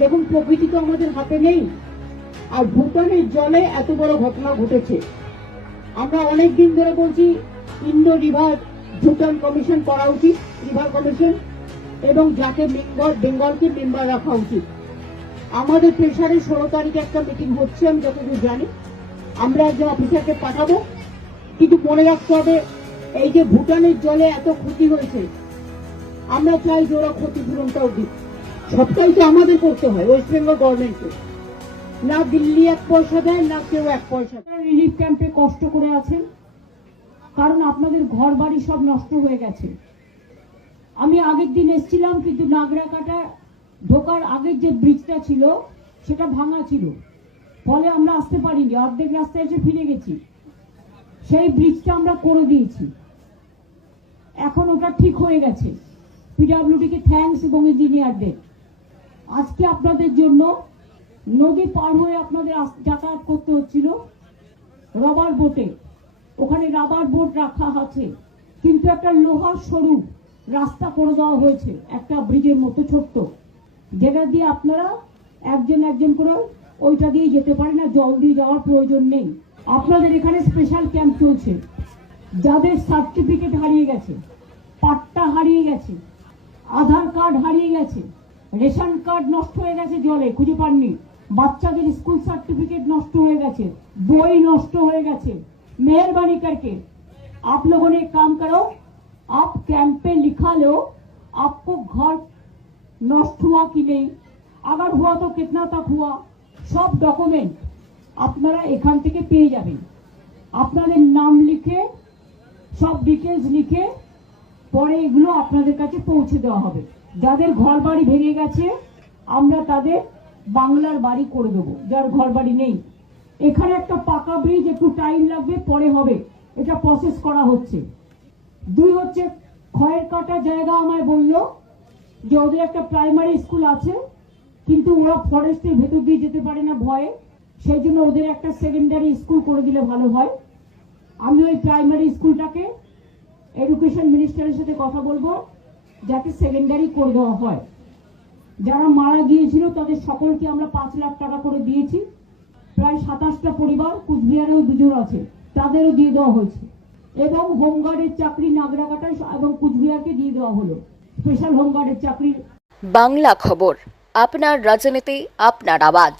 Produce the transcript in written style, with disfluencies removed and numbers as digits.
দেখুন, প্রকৃতি তো আমাদের হাতে নেই। আর ভুটানের জলে এত বড় ঘটনা ঘটেছে। আমরা অনেকদিন ধরে বলছি ইন্ডো রিভার ভুটান কমিশন করা উচিত, রিভার কমিশন, এবং যাকে বেঙ্গলকে মেম্বার রাখা উচিত। আমাদের প্রেসারে 16 তারিখে একটা মিটিং হচ্ছে, আমি যতদূর জানি। আমরা একজন অফিসারকে পাঠাবো, কিন্তু মনে রাখতে হবে এই যে ভুটানের জলে এত ক্ষতি হয়েছে, আমরা চাই যে ওরা ক্ষতিপূরণটাও দিক। সবটাই তো আমাদের করতে হয়, ওয়েস্ট বেঙ্গল গভর্নমেন্টকে। না দিল্লি 1 পয়সা দেয়, না কেউ 1 পয়সা। রিলিফ ক্যাম্পে কষ্ট করে আছেন, কারণ আপনাদের ঘর বাড়ি সব নষ্ট হয়ে গেছে। আমি আগের দিন এসেছিলাম, কিন্তু নাগরাকাটা ঢোকার আগের যে ব্রিজটা ছিল সেটা ভাঙা ছিল, ফলে আমরা আসতে পারিনি, অর্ধেক রাস্তায় এসে ফিরে গেছি। সেই ব্রিজটা আমরা করে দিয়েছি, এখন ওটা ঠিক হয়ে গেছে। পিডব্লিউডি কে থ্যাঙ্কস এবং ইঞ্জিনিয়ারদের। আজকে আপনাদের জন্য নদী পার হয়ে আপনাদের যাতায়াত করতে হচ্ছিল রাবার বোটে। ওখানে রাবার বোট রাখা আছে, কিন্তু একটা লোহার সরু রাস্তা করে দেওয়া হয়েছে, একটা ব্রিজের মতো ছোট্ট, যেটা দিয়ে আপনারা একজন একজন করে ওইটা দিয়ে যেতে পারেন, না জল দিয়ে যাওয়ার প্রয়োজন নেই। আপনাদের এখানে স্পেশাল ক্যাম্প চলছে। যাদের সার্টিফিকেট হারিয়ে গেছে, পাট্টা হারিয়ে গেছে, আধার কার্ড হারিয়ে গেছে, রেশন কার্ড নষ্ট হয়ে গেছে, জলে খুঁজে পাননি, বাচ্চাদের স্কুল সাर्टिफिकेट नष्ट हो गए, बई नष्ट हो गए, मेहरबानी करके आप लोगों ने एक काम करो, आप कैंप पे लिखा लो आपको घर नष्ट हुआ कि नहीं, अगर हुआ तो कितना तक हुआ, सब डॉक्यूमेंट আপনারা এখান থেকে পেয়ে যাবেন। আপনাদের নাম লিখে সব ডিটেইলস লিখে পরে এগুলো আপনাদের কাছে পৌঁছে দেওয়া হবে। যাদের ঘর বাড়ি ভেঙে গেছে আমরা তাদের বাংলার বাড়ি করে দেবো, যার ঘর বাড়ি নেই। এখানে একটা পাকা ব্রিজ, একটু টাইম লাগবে, পরে হবে, এটা প্রসেস করা হচ্ছে। 2 হচ্ছে খয়ের কাটা জায়গা আমায় বললো যে ওদের একটা প্রাইমারি স্কুল আছে, কিন্তু ওরা ফরেস্টের ভেতর দিয়ে যেতে পারে না ভয়ে, সেই জন্য ওদের একটা সেকেন্ডারি স্কুল করে দিলে ভালো হয়। আমি ওই প্রাইমারি স্কুলটাকে এডুকেশন মিনিস্টারের সাথে কথা বলবো যাতে সেকেন্ডারি করে দেওয়া হয়। যারা মারা গিয়েছিল তাদের সকলকে আমরা 5 লাখ টাকা করে দিয়েছি। প্রায় 27টা পরিবার, কুচবিহারেও 2 জন আছে, তাদেরও দিয়ে দেওয়া হয়েছে। এবং হোমগার্ডের চাকরি নাগরাকাটা এবং কুচবিহারকে দিয়ে দেওয়া হলো স্পেশাল হোমগার্ডের চাকরি। বাংলা খবর, আপনার রাজনীতি, আপনার আওয়াজ।